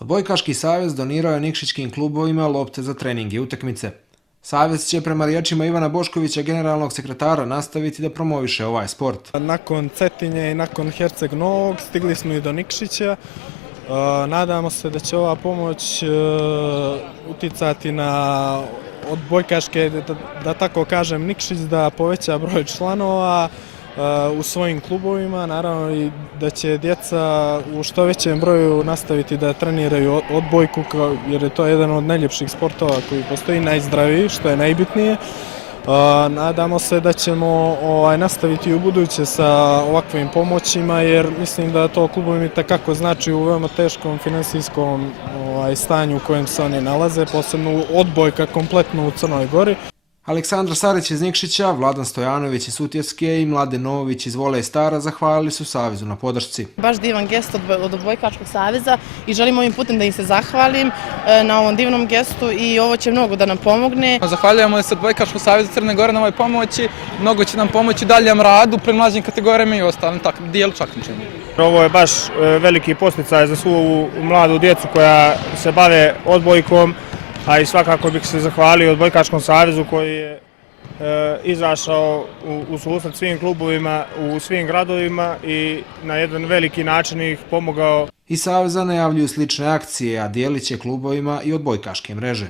Odbojkaški savez donirao je Nikšićkim klubovima lopte za treninge i utakmice. Savez će prema riječima Ivana Boškovića, generalnog sekretara, nastaviti da promoviše ovaj sport. Nakon Cetinje i nakon Herceg Novog stigli smo i do Nikšića. Nadamo se da će ova pomoć uticati na odbojkaške, da tako kažem, Nikšić da poveća broj članova u svojim klubovima, naravno i da će djeca u što većem broju nastaviti da treniraju odbojku, jer je to jedan od najljepših sportova koji postoji, najzdraviji, što je najbitnije. Nadamo se da ćemo nastaviti u buduće sa ovakvim pomoćima, jer mislim da to klubovima itekako znači u veoma teškom finansijskom stanju u kojem se oni nalaze, posebno odbojka kompletno u Crnoj Gori. Aleksandra Sarić iz Nikšića, Vladan Stojanović iz Sutjeske i Mladen Novović iz Vole Stara zahvalili su Savezu na podršci. Baš divan gest od Odbojkaškog saveza i želim ovim putem da im se zahvalim na ovom divnom gestu i ovo će mnogo da nam pomogne. Zahvaljujemo se Odbojkaškom savezu Crne Gore na ovoj pomoći, mnogo će nam pomoći u daljem radu pred mlađim kategorijama i ostalim dijelu takmičenja. Ovo je baš veliki podsticaj za svu mladu djecu koja se bave odbojkom, a i svakako bih se zahvalio Odbojkaškom savezu koji je izašao u susret svim klubovima u svim gradovima i na jedan veliki način ih pomogao. Iz saveza najavljuju slične akcije, a dijelit će klubovima i odbojkaške mreže.